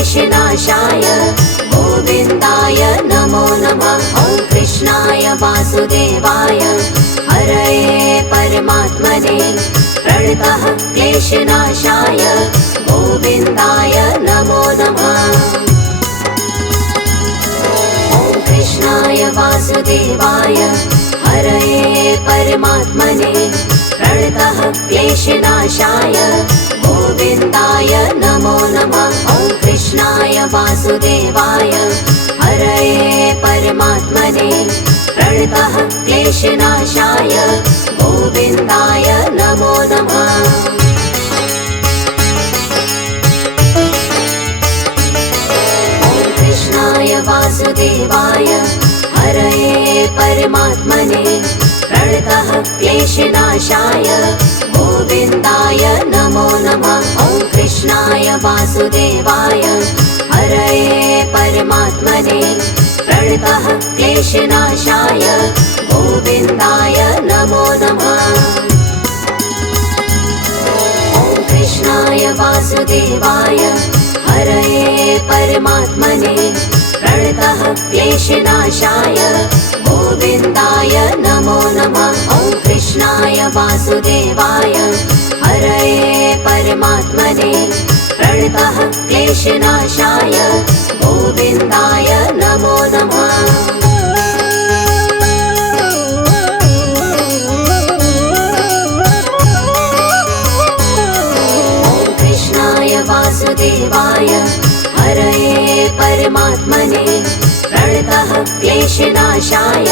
क्लेशनाशाय गोविन्दाय नमो नमः। ॐ कृष्णाय वासुदेवाय हरये परमात्मने प्रणतः क्लेशनाशाय गोविन्दाय नमो नमः। ॐ कृष्णाय वासुदेवाय हरये परमात्मने प्रणतः क्लेशनाशाय गोविन्दाय नमो नमः। ॐ कृष्णाय वासुदेवाय हरये परमात्मने प्रणतः क्लेशनाशाय गोविन्दाय नमो नमः। ॐ कृष्णाय वासुदेवाय हरये परमात्मने प्रणतः क्लेशनाशाय गोविन्दाय नमो नमः। ॐ कृष्णाय वासुदेवाय हरये परमात्मने प्रणतः क्लेशनाशाय गोविन्दाय नमो नमः। ॐ कृष्णाय वासुदेवाय हरये परमात्मने प्रणतः क्लेशनाशाय गोविन्दाय नमो नमः। ॐ कृष्णाय वासुदेवाय हरये परमात्मने प्रणतः क्लेशनाशाय गोविन्दाय नमो नमः। ॐ कृष्णाय वासुदेवाय हरये परमात्मने प्रणतः क्लेशनाशाय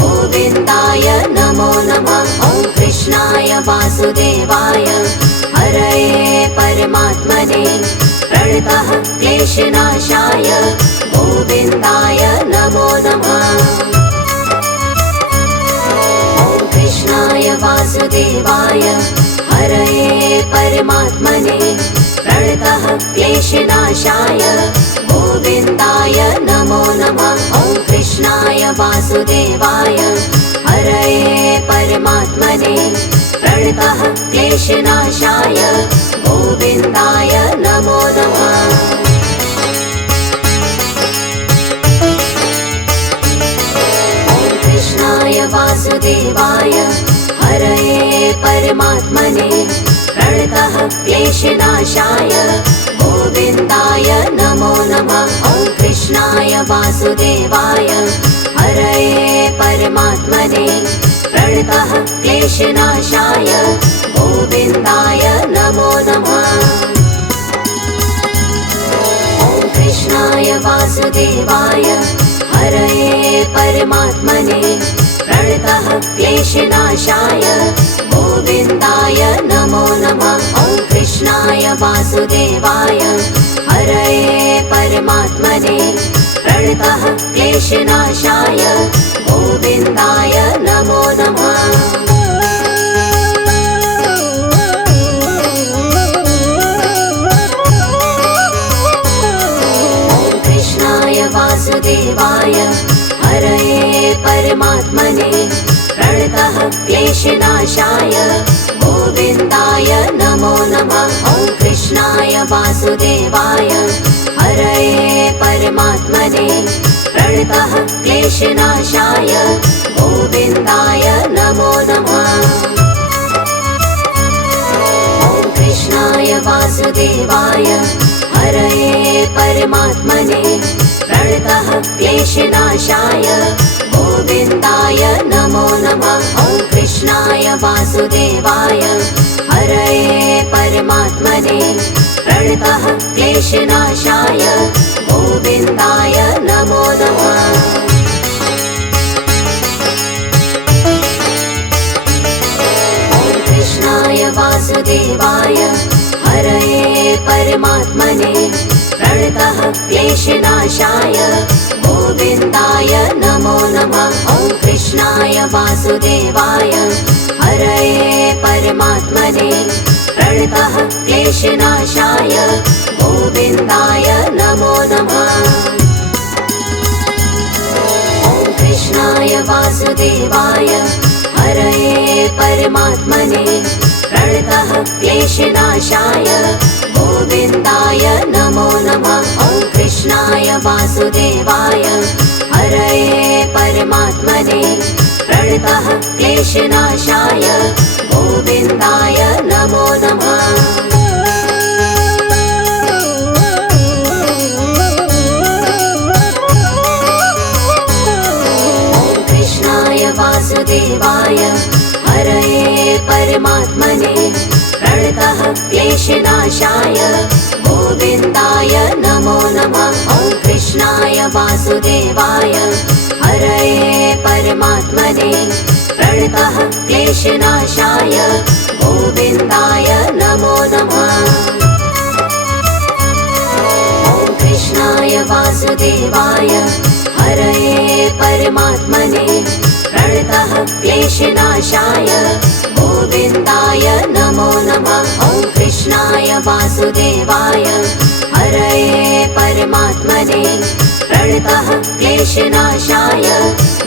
गोविन्दाय नमो नमः। ॐ कृष्णाय वासुदेवाय हरये परमात्मने प्रणतः क्लेशनाशाय गोविन्दाय नमो नमः। ॐ कृष्णाय वासुदेवाय हरये परमात्मने प्रणतः क्लेशनाशाय गोविन्दाय नमो नमः। ॐ कृष्णाय वासुदेवाय हरये परमात्मने प्रणतः क्लेशनाशाय गोविन्दाय नमो नमः। ॐ कृष्णाय वासुदेवाय हरये परमात्मने प्रणतः क्लेशनाशाय गोविन्दाय नमो नमः। ॐ कृष्णाय वासुदेवाय हरये परमात्मने प्रणतः क्लेशनाशाय गोविन्दाय नमो नमः। ॐ कृष्णाय वासुदेवाय हरये परमात्मने प्रणतः क्लेशनाशाय गोविन्दाय नमो नमः। ॐ कृष्णाय वासुदेवाय हरये परमात्मने प्रणतः क्लेशनाशाय गोविन्दाय नमो नमः। ॐ कृष्णाय वासुदेवाय हरये परमात्मने प्रणतः क्लेशनाशाय गोविन्दाय नमो नमः। ॐ कृष्णाय वासुदेवाय हरये परमात्मने प्रणतः क्लेशनाशाय गोविन्दाय नमो नमः। ॐ कृष्णाय वासुदेवाय हरये परमात्मने प्रणतः क्लेशनाशाय गोविन्दाय नमो नमः। ॐ कृष्णाय वासुदेवाय हरये परमात्मने प्रणतः क्लेशनाशाय गोविन्दाय नमो नमः। ॐ कृष्णाय वासुदेवाय हरये परमात्मने प्रणतः क्लेशनाशाय गोविन्दाय नमो नमः। ॐ कृष्णाय वासुदेवाय हरये परमात्मने प्रणतः क्लेशनाशाय गोविन्दाय नमो नमः। ॐ कृष्णाय वासुदेवाय हरये परमात्मने प्रणतः क्लेशनाशाय गोविन्दाय नमो नमः। वासुदेवाय हरये परमात्मने प्रणतः क्लेशनाशाय गोविन्दाय नमो नमः। वासुदेवाय हरये परमात्मने प्रणतः क्लेशनाशाय गोविन्दाय नमो नमः। ॐ कृष्णाय वासुदेवाय हरये परमात्मने प्रणतः क्लेशनाशाय गोविन्दाय नमो नमः। ॐ कृष्णाय वासुदेवाय हरये परमात्मने प्रणतः क्लेशनाशाय गोविन्दाय नमो नमः। ॐ कृष्णाय वासुदेवाय हरये परमात्मने प्रणतः क्लेशनाशाय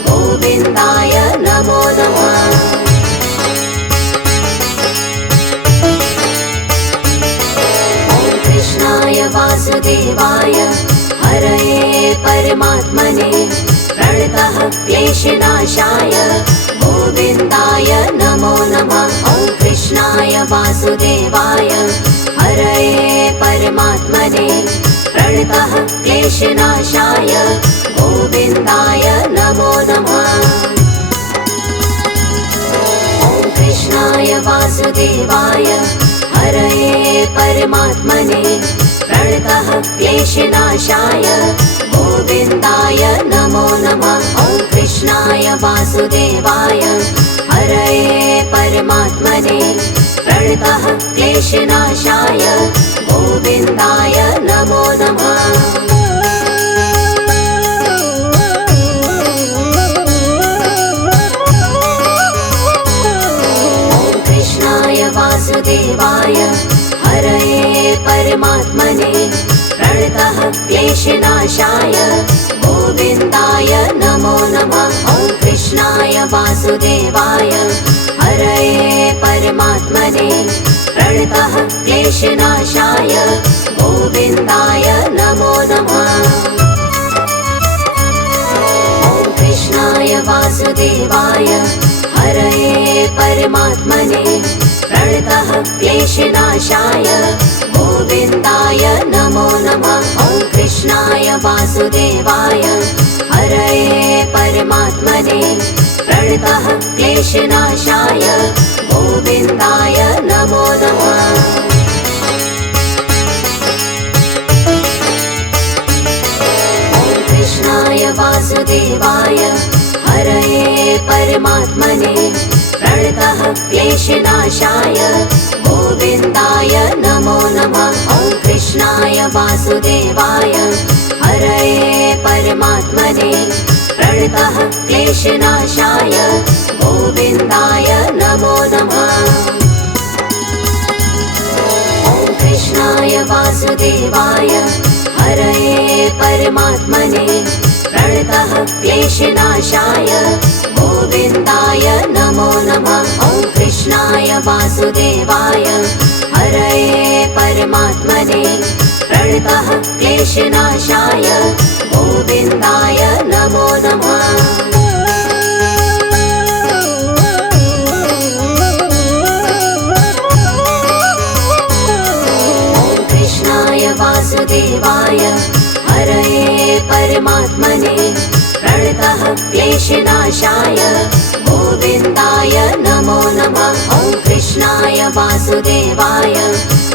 गोविन्दाय नमो नमः। ॐ कृष्णाय वासुदेवाय हरये परमात्मने प्रणतः क्लेशनाशाय गोविन्दाय नमो नमः। ॐ कृष्णाय वासुदेवाय हरये परमात्मने प्रणतः क्लेशनाशाय गोविन्दाय नमो नमः। ॐ कृष्णाय वासुदेवाय हरये परमात्मने प्रणतः क्लेशनाशाय गोविन्दाय नमो नमः। ॐ कृष्णाय वासुदेवाय हरये परमात्मने प्रणतः क्लेशनाशाय गोविन्दाय नमो नमः। ॐ कृष्णाय वासुदेवाय हरये परमात्मने प्रणतः क्लेशनाशाय गोविन्दाय नमो नमः। ॐ कृष्णाय वासुदेवाय हरये परमात्मने प्रणतः क्लेशनाशाय गोविन्दाय नमो नमः। ॐ कृष्णाय वासुदेवाय हरये परमात्मने प्रणतः क्लेशनाशाय गोविन्दाय नमो नमः। ॐ कृष्णाय वासुदेवाय हरये परमात्मने प्रणतः क्लेशनाशाय गोविन्दाय नमो नमः। ॐ कृष्णाय वासुदेवाय हरये परमात्मने प्रणतः क्लेशनाशाय गोविन्दाय नमो नमः। ॐ कृष्णाय वासुदेवाय हरये परमात्मने प्रणतः क्लेशनाशाय गोविन्दाय नमो नमः। ॐ कृष्णाय वासुदेवाय हरये परमात्मने प्रणतः क्लेशनाशाय गोविन्दाय नमो नमः। ॐ कृष्णाय वासुदेवाय हरये परमात्मने प्रणतः क्लेशनाशाय गोविन्दाय नमो नमः। ॐ कृष्णाय वासुदेवाय हरये परमात्मने प्रणतः क्लेशनाशाय गोविन्दाय नमो नमः। ॐ कृष्णाय वासुदेवाय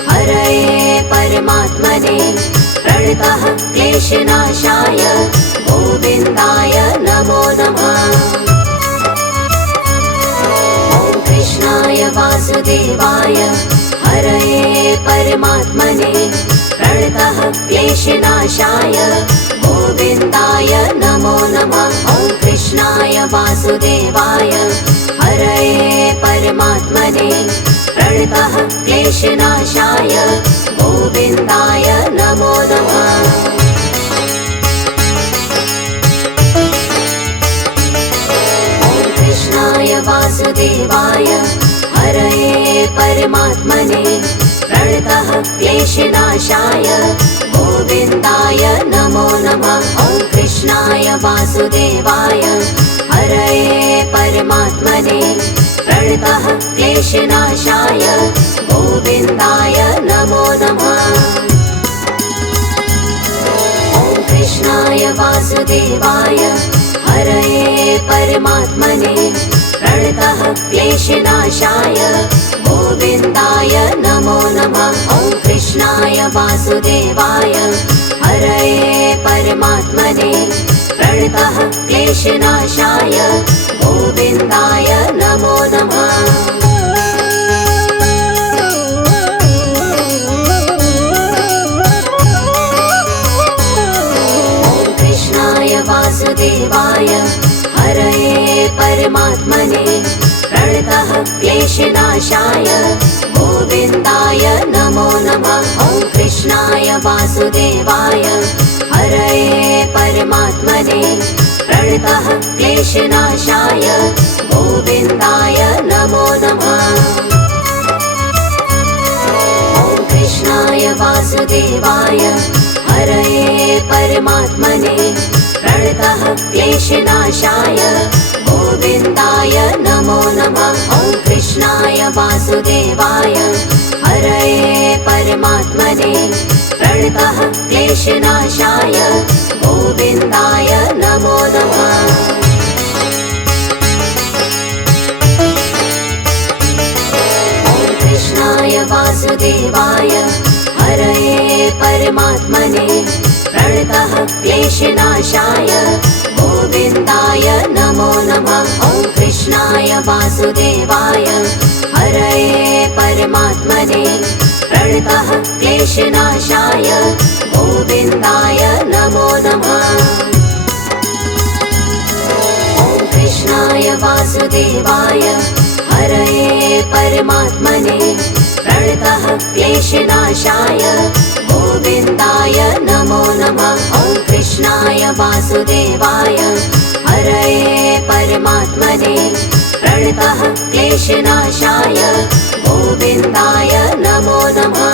हरये परमात्मने प्रणतः क्लेशनाशाय गोविन्दाय नमो नमः। ॐ कृष्णाय वासुदेवाय हरये परमात्मने प्रणतः क्लेशनाशाय गोविन्दाय नमो नमः। ॐ कृष्णाय वासुदेवाय हरये परमात्मने प्रणतः क्लेशनाशाय गोविन्दाय नमो नमः। ॐ कृष्णाय वासुदेवाय हरये परमात्मने प्रणतः क्लेशनाशाय गोविन्दाय नमो नमः। वासुदेवाय हरये परमात्मने प्रणतः क्लेशनाशाय गोविन्दाय नमो नमः। ॐ कृष्णाय वासुदेवाय हरये परमात्मने प्रणतः क्लेशनाशाय गोविन्दाय नमो नमः। ॐ कृष्णाय वासुदेवाय हरये परमात्मने प्रणतः क्लेशनाशाय गोविन्दाय नमो नमः। ॐ कृष्णाय वासुदेवाय हरये परमात्मने प्रणतः क्लेशनाशाय गोविन्दाय नमो नमः। ॐ कृष्णाय वासुदेवाय हरये परमात्मने प्रणतः क्लेशनाशाय गोविन्दाय नमो नमः। ॐ कृष्णाय वासुदेवाय हरये परमात्मने प्रणतः क्लेशनाशाय गोविन्दाय नमो नमः। ॐ कृष्णाय वासुदेवाय हरये परमात्मने प्रणतः क्लेशनाशाय गोविन्दाय नमो नमः। ॐ कृष्णाय वासुदेवाय हरये परमात्मने प्रणतः क्लेशनाशाय गोविन्दाय नमो नमः। ॐ कृष्णाय वासुदेवाय हरये परमात्मने प्रणतः क्लेशनाशाय गोविन्दाय नमो नमः। ॐ कृष्णाय वासुदेवाय हरये परमात्मने प्रणतः क्लेशनाशाय गोविन्दाय नमो नमः। ॐ कृष्णाय वासुदेवाय हरये परमात्मने प्रणतः क्लेशनाशाय गोविन्दाय नमो नमः।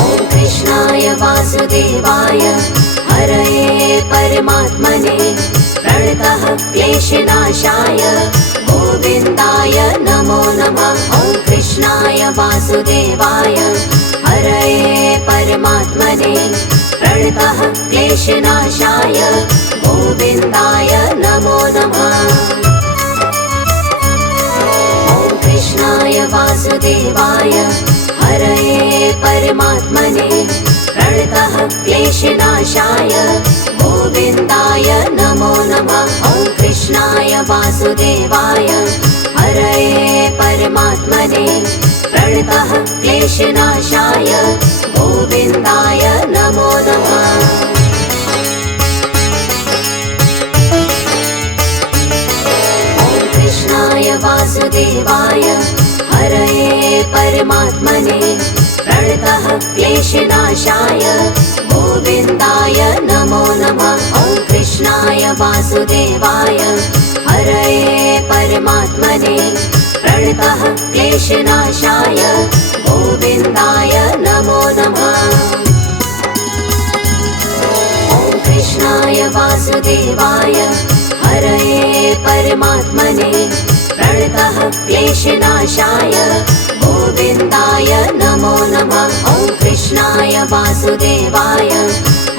ॐ कृष्णाय वासुदेवाय हरये परमात्मने प्रणतः क्लेशनाशाय गोविन्दाय नमो नमः। ॐ कृष्णाय वासुदेवाय हरये परमात्मने प्रणतः क्लेशनाशाय गोविन्दाय नमो नमः। ॐ कृष्णाय वासुदेवाय हरये परमात्मने प्रणतः क्लेशनाशाय गोविन्दाय नमो नमः। ॐ कृष्णाय वासुदेवाय हरये परमात्मने प्रणतः क्लेशनाशाय गोविन्दाय नमो नमः। ॐ कृष्णाय वासुदेवाय हरये परमात्मने प्रणतः क्लेशनाशाय गोविन्दाय नमो नमः। ॐ कृष्णाय वासुदेवाय हरये परमात्मने प्रणतः क्लेशनाशाय गोविन्दाय नमो नमः। ॐ कृष्णाय वासुदेवाय हरये परमात्मने प्रणतः क्लेशनाशाय गोविन्दाय नमो नमः। ॐ कृष्णाय वासुदेवाय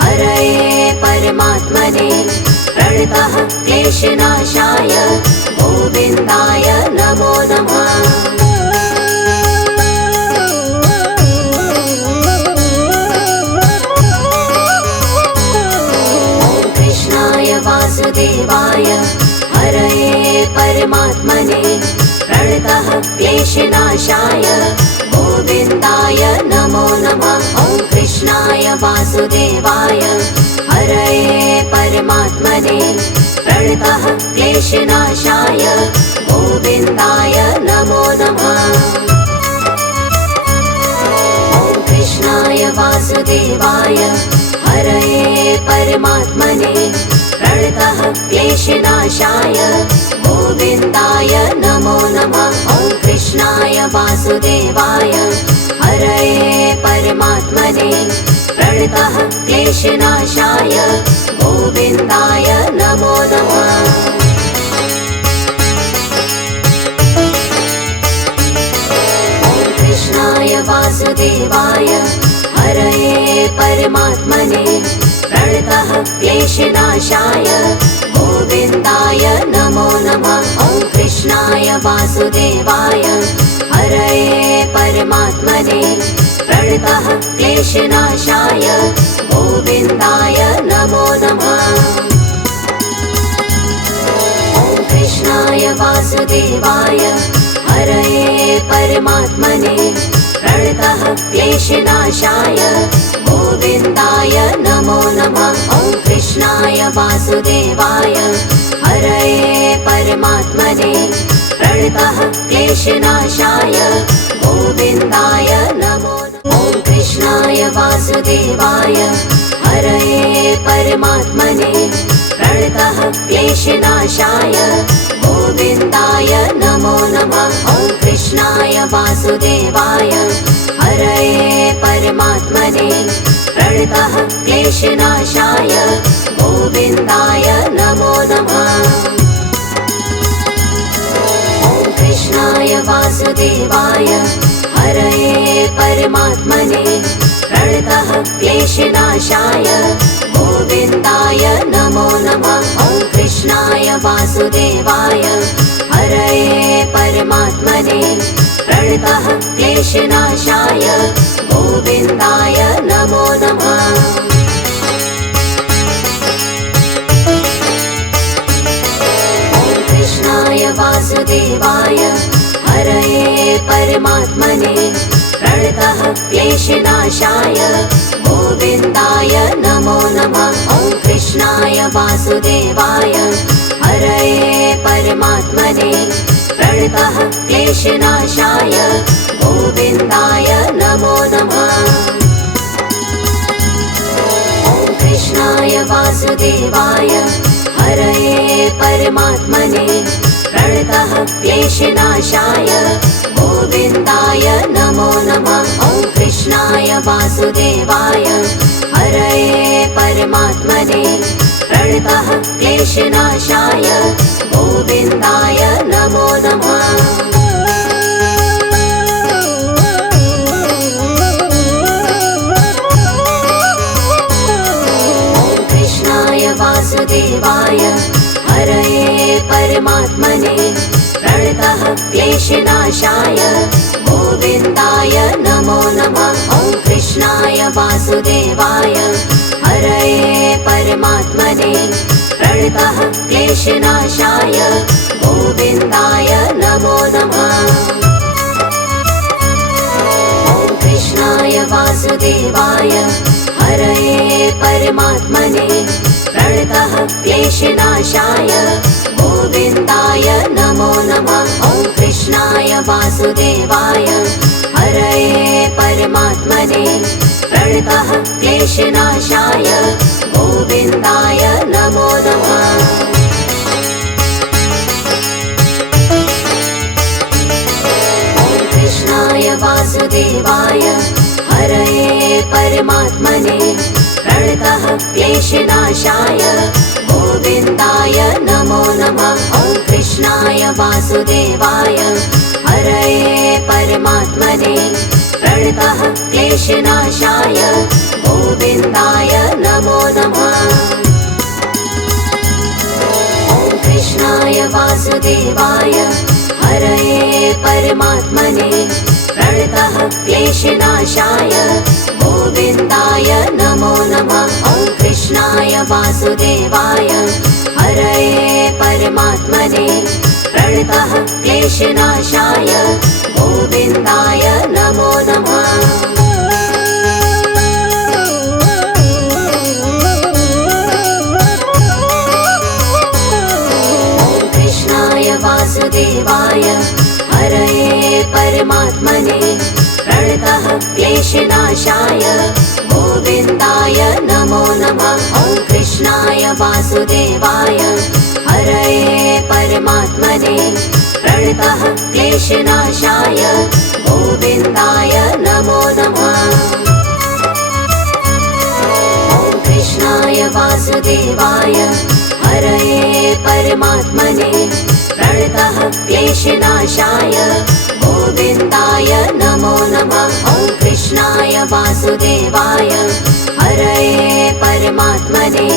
हरये परमात्मने प्रणतः क्लेशनाशाय गोविन्दाय नमो नमः। ॐ कृष्णाय वासुदेवाय हरये परमात्मने प्रणतः क्लेशनाशाय गोविन्दाय नमो नमः। ॐ कृष्णाय वासुदेवाय हरये परमात्मने प्रणतः क्लेशनाशाय गोविन्दाय नमो नमः। ॐ कृष्णाय वासुदेवाय हरये परमात्मने प्रणतः क्लेशनाशाय गोविन्दाय नमो नमः। ॐ कृष्णाय वासुदेवाय क्लेशनाशाय गोविन्दाय नमो नमः। कृष्णाय वासुदेवाय हरये परमात्मने प्रणतः क्लेशनाशाय गोविन्दाय नमो नमः। ॐ कृष्णाय वासुदेवाय हरये परमात्मने प्रणतः क्लेशनाशाय गोविन्दाय नमो नमः। ॐ कृष्णाय वासुदेवाय हरये परमात्मने प्रणतः क्लेशनाशाय गोविन्दाय नमो नमः। ॐ कृष्णाय वासुदेवाय हरये परमात्मने प्रणतः क्लेशनाशाय गोविन्दाय नमो नमः। ॐ कृष्णाय वासुदेवाय हरये परमात्मने प्रणतः क्लेशनाशाय गोविन्दाय नमो नमः। ॐ कृष्णाय वासुदेवाय हरये परमात्मने प्रणतः क्लेशनाशाय गोविन्दाय नमो नमः। ॐ कृष्णाय वासुदेवाय हरये परमात्मने प्रणतः क्लेशनाशाय गोविन्दाय नमो नमः। ॐ कृष्णाय वासुदेवाय हरये परमात्मने प्रणतः क्लेशनाशाय गोविन्दाय नमो नमः। ॐ कृष्णाय वासुदेवाय हरये परमात्मने प्रणतः क्लेशनाशाय गोविन्दाय नमो नमः। ॐ कृष्णाय वासुदेवाय हरये परमात्मने प्रणतः क्लेशनाशाय गोविन्दाय नमो नमः। ॐ कृष्णाय वासुदेवाय हरये परमात्मने प्रणतः क्लेशनाशाय गोविन्दाय नमो नमः। ॐ कृष्णाय वासुदेवाय हरये परमात्मने प्रणतः क्लेशनाशाय गोविन्दाय नमो नमः। ॐ कृष्णाय वासुदेवाय हरये परमात्मने प्रणतः क्लेशनाशाय गोविन्दाय नमो नमः। ॐ कृष्णाय वासुदेवाय हरये परमात्मने प्रणतः क्लेशनाशाय गोविन्दाय नमो नमः। ॐ कृष्णाय वासुदेवाय हरये परमात्मने प्रणतः क्लेशनाशाय गोविन्दाय नमो नमः। ॐ कृष्णाय वासुदेवाय हरये परमात्मने प्रणतः क्लेशनाशाय गोविन्दाय नमो नमः। ॐ कृष्णाय वासुदेवाय हरये परमात्मने प्रणतः क्लेशनाशाय गोविन्दाय नमो नमः। ॐ कृष्णाय वासुदेवाय हरये परमात्मने प्रणतः क्लेशनाशाय गोविन्दाय नमो नमः। ॐ कृष्णाय वासुदेवाय हरये परमात्मने प्रणतः क्लेशनाशाय गोविन्दाय नमो नमः। ॐ कृष्णाय वासुदेवाय हरये परमात्मने प्रणतः क्लेशनाशाय गोविन्दाय नमो नमः। ॐ कृष्णाय वासुदेवाय हरये परमात्मने प्रणतः क्लेशनाशाय गोविन्दाय नमो नमः। ॐ कृष्णाय वासुदेवाय हरये परमात्मने प्रणतः क्लेशनाशाय गोविन्दाय नमो नमः। ॐ कृष्णाय वासुदेवाय हरये परमात्मने प्रणतः क्लेशनाशाय गोविन्दाय नमो नमः। ॐ कृष्णाय वासुदेवाय हरये परमात्मने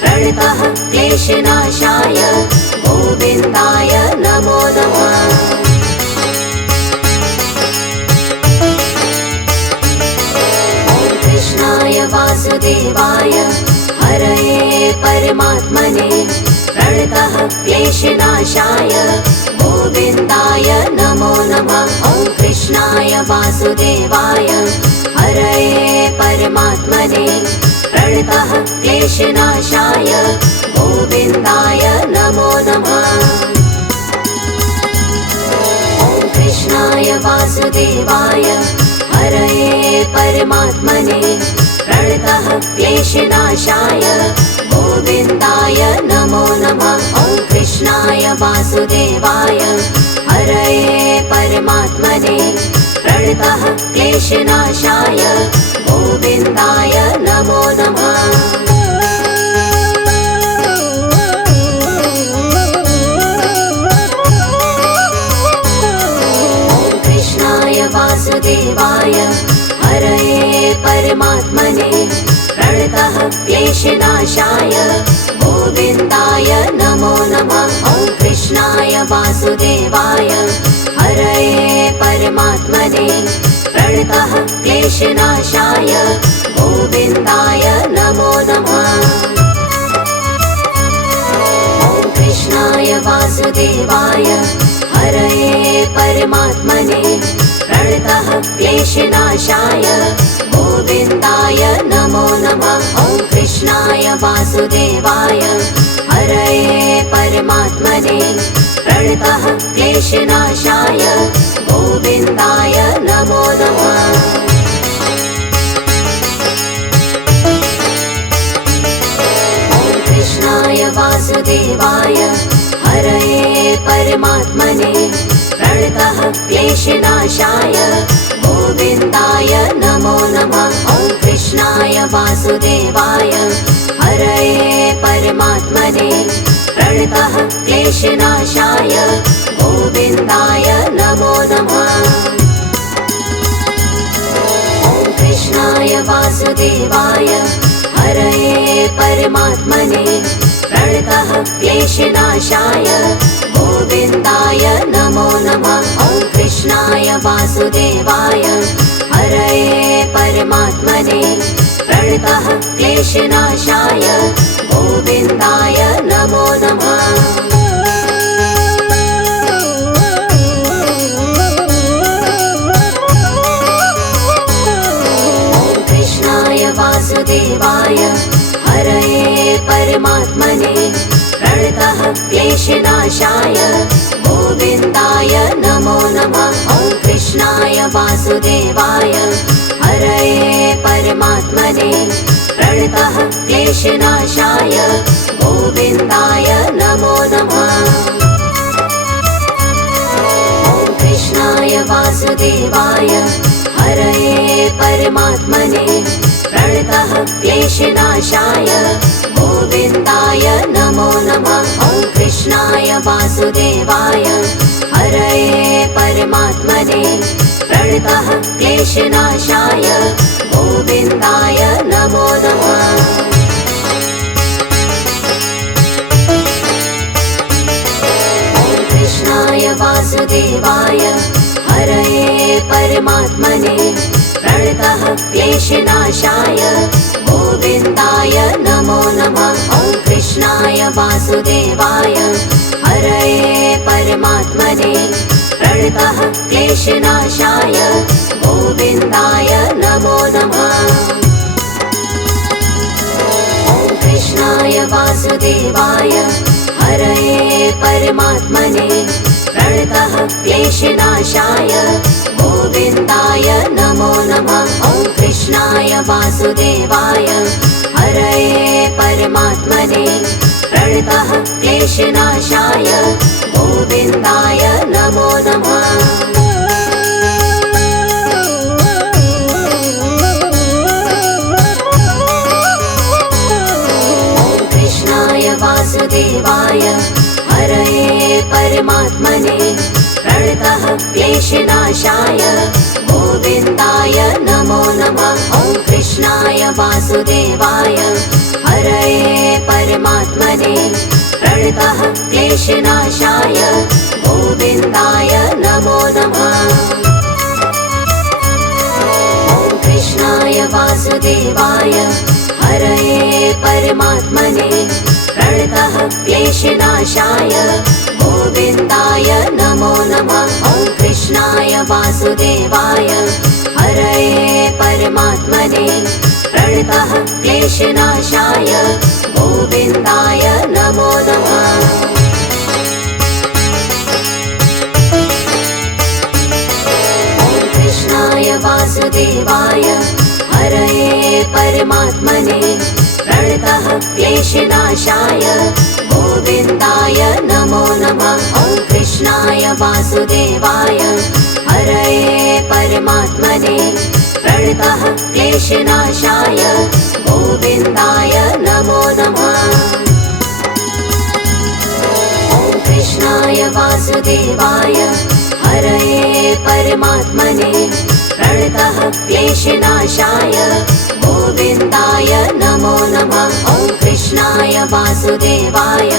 प्रणतः क्लेशनाशाय गोविन्दाय नमो नमः। कृष्णाय वासुदेवाय हरये परमात्मने प्रणतः क्लेशनाशाय गोविन्दाय नमो नमः। ॐ कृष्णाय वासुदेवाय हरये परमात्मने प्रणतः क्लेशनाशाय गोविन्दाय नमो नमः। ॐ कृष्णाय वासुदेवाय हरये परमात्मने प्रणतः क्लेशनाशाय गोविन्दाय नमो नमः। ॐ कृष्णाय वासुदेवाय हरये परमात्मने प्रणतः क्लेशनाशाय गोविन्दाय नमो नमः। वासुदेवाय हरये परमात्मने प्रणतः क्लेशनाशाय गोविन्दाय नमो नमः। ॐ कृष्णाय वासुदेवाय हरये परमात्मने प्रणतः क्लेशनाशाय गोविन्दाय नमो नमः। ॐ कृष्णाय वासुदेवाय हरये परमात्मने प्रणतः क्लेशनाशाय गोविन्दाय नमो नमः। ॐ कृष्णाय वासुदेवाय हरये परमात्मने प्रणतः क्लेशनाशाय गोविन्दाय नमो नमः। ॐ कृष्णाय वासुदेवाय हरये परमात्मने प्रणतः क्लेशनाशाय गोविन्दाय नमो नमः। ॐ कृष्णाय वासुदेवाय हरये परमात्मने प्रणतः क्लेशनाशाय गोविन्दाय नमो नमः। ॐ कृष्णाय वासुदेवाय हरये परमात्मने प्रणतः क्लेशनाशाय गोविन्दाय नमो नमः। ॐ कृष्णाय वासुदेवाय हरये परमात्मने प्रणतः क्लेशनाशाय गोविन्दाय नमो नमः। ॐ कृष्णाय वासुदेवाय हरये परमात्मने प्रणतः क्लेशनाशाय गोविन्दाय नमो नमः। ॐ कृष्णाय वासुदेवाय हरये परमात्मने प्रणतः क्लेशनाशाय गोविन्दाय नमो नमः। ॐ कृष्णाय वासुदेवाय हरये परमात्मने प्रणतः क्लेशनाशाय गोविन्दाय नमो नमः। ॐ कृष्णाय वासुदेवाय हरये परमात्मने प्रणतः क्लेशनाशाय गोविन्दाय नमो नमः। ॐ कृष्णाय वासुदेवाय हरये परमात्मने प्रणतः क्लेशनाशाय गोविन्दाय नमो नमः। ॐ कृष्णाय वासुदेवाय हरये परमात्मने प्रणतः क्लेशनाशाय गोविन्दाय नमो नमः। ॐ कृष्णाय वासुदेवाय हरये परमात्मने प्रणतः क्लेशनाशाय गोविन्दाय नमो नमः। ॐ कृष्णाय वासुदेवाय हरये परमात्मने प्रणतः क्लेशनाशाय गोविन्दाय नमो नमः। क्लेशनाशाय गोविन्दाय नमो नमः। ॐ कृष्णाय वासुदेवाय हरये परमात्मने प्रणतः क्लेशनाशाय गोविन्दाय नमो नमः। ॐ कृष्णाय वासुदेवाय हरये परमात्मने प्रणतः क्लेशनाशाय गोविन्दाय नमो नमः। ॐ कृष्णाय वासुदेवाय हरये परमात्मने प्रणतः क्लेशनाशाय गोविन्दाय नमो नमः। ॐ कृष्णाय वासुदेवाय हरये परमात्मने प्रणतः क्लेशनाशाय गोविन्दाय नमो नमः। ॐ कृष्णाय वासुदेवाय हरये परमात्मने प्रणतः क्लेशनाशाय गोविन्दाय नमो नमः। ॐ कृष्णाय वासुदेवाय हरये परमात्मने प्रणतः क्लेशनाशाय गोविन्दाय नमो नमः। ॐ कृष्णाय वासुदेवाय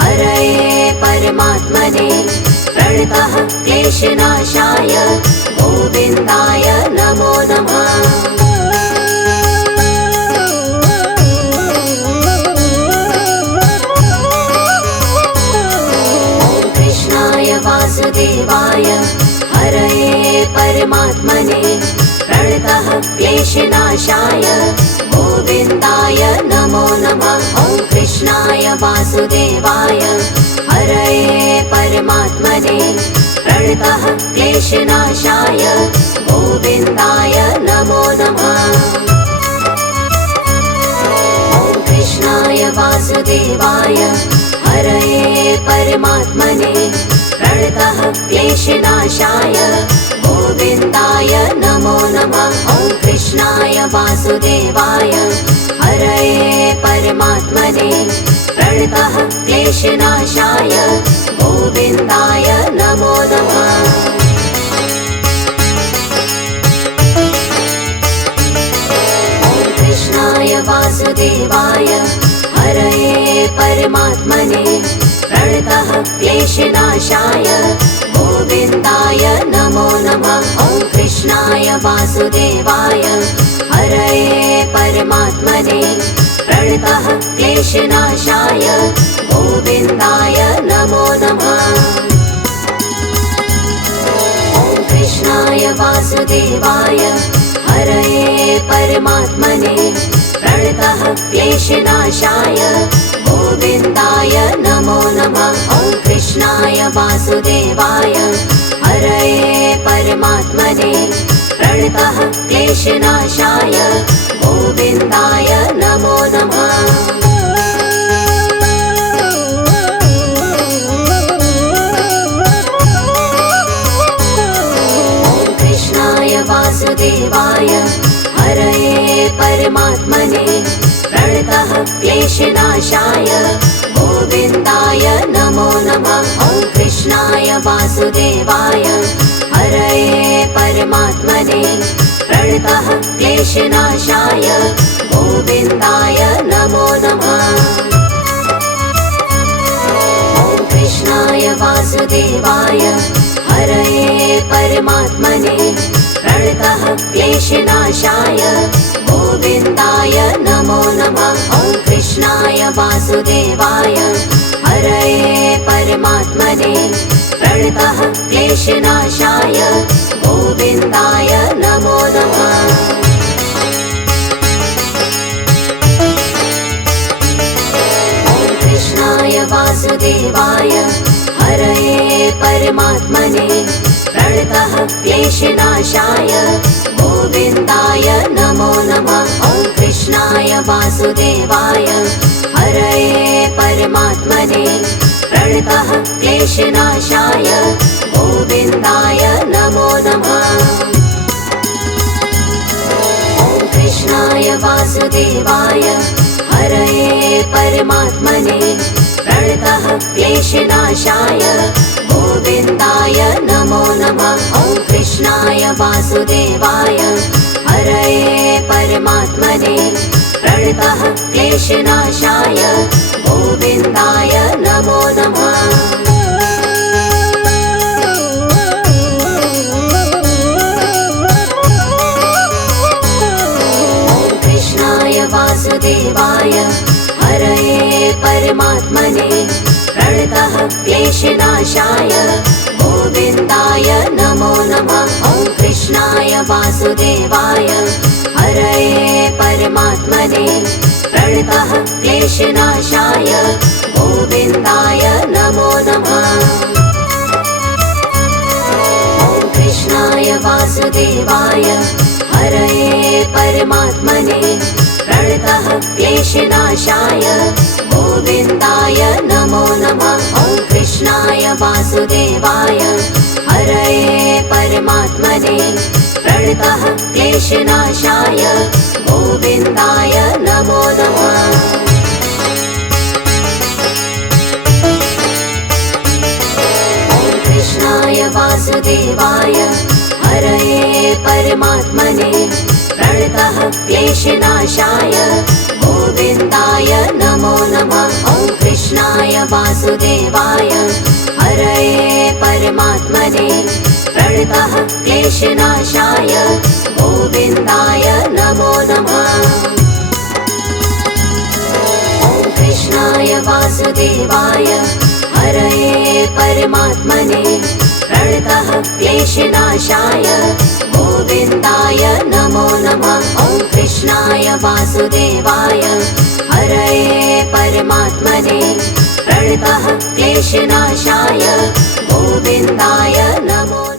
हरये परमात्मने प्रणतः क्लेशनाशाय गोविन्दाय नमो नमः। ॐ कृष्णाय वासुदेवाय हरये परमात्मने प्रणतः क्लेशनाशाय गोविन्दाय नमो नमः। ॐ कृष्णाय वासुदेवाय हरये परमात्मने प्रणतः क्लेशनाशाय गोविन्दाय नमो नमः। ॐ कृष्णाय वासुदेवाय हरये परमात्मने प्रणतः क्लेशनाशाय गोविन्दाय नमो नमः। ॐ कृष्णाय वासुदेवाय हरये परमात्मने प्रणतः क्लेशनाशाय गोविन्दाय नमो नमः। ॐ कृष्णाय वासुदेवाय हरये परमात्मने प्रणतः क्लेशनाशाय गोविन्दाय नमो नमः। ॐ कृष्णाय वासुदेवाय हरये परमात्मने प्रणतः क्लेशनाशाय गोविन्दाय नमो नमः। ॐ कृष्णाय वासुदेवाय हरये परमात्मने प्रणतः क्लेशनाशाय गोविन्दाय नमो नमः। ॐ कृष्णाय वासुदेवाय हरये परमात्मने प्रणतः क्लेशनाशाय गोविन्दाय नमो नमः। ॐ कृष्णाय वासुदेवाय हरये परमात्मने प्रणतः क्लेशनाशाय गोविन्दाय नमो नमः। ॐ कृष्णाय वासुदेवाय हरये परमात्मने प्रणतः क्लेशनाशाय गोविन्दाय नमो नमः। ॐ कृष्णाय वासुदेवाय हरये परमात्मने प्रणतः क्लेशनाशाय गोविन्दाय नमो नमः। ॐ कृष्णाय वासुदेवाय हरये परमात्मने प्रणतः क्लेशनाशाय गोविन्दाय नमो नमः। ॐ कृष्णाय वासुदेवाय हरये परमात्मने प्रणतः क्लेशनाशाय गोविन्दाय नमो नमः। ॐ कृष्णाय वासुदेवाय हरये परमात्मने प्रणतः क्लेशनाशाय गोविन्दाय नमो नमः। ॐ कृष्णाय वासुदेवाय हरये परमात्मने प्रणतः क्लेशनाशाय गोविन्दाय नमो नमः। ॐ कृष्णाय वासुदेवाय हरये परमात्मने प्रणतः क्लेशनाशाय गोविन्दाय नमो नमः। वासुदेवाय हरये परमात्मने प्रणतः क्लेशनाशाय गोविन्दाय नमो नमः। ॐ कृष्णाय वासुदेवाय हरये परमात्मने प्रणतः क्लेशनाशाय गोविन्दाय नमो नमः। ॐ कृष्णाय वासुदेवाय हरये परमात्मने प्रणतः क्लेशनाशाय गोविन्दाय नमो नमः। ॐ कृष्णाय वासुदेवाय हरये परमात्मने प्रणतः क्लेशनाशाय गोविन्दाय नमो नमः। ॐ कृष्णाय वासुदेवाय हरये परमात्मने प्रणतः क्लेशनाशाय गोविन्दाय नमो नमः। ॐ कृष्णाय वासुदेवाय हरये परमात्मने प्रणतः क्लेशनाशाय गोविन्दाय नमो नमः। ॐ कृष्णाय वासुदेवाय हरये परमात्मने प्रणतः क्लेशनाशाय गोविन्दाय नमो नमः। ॐ कृष्णाय वासुदेवाय हरये परमात्मने प्रणतः क्लेशनाशाय गोविन्दाय नमो नमः।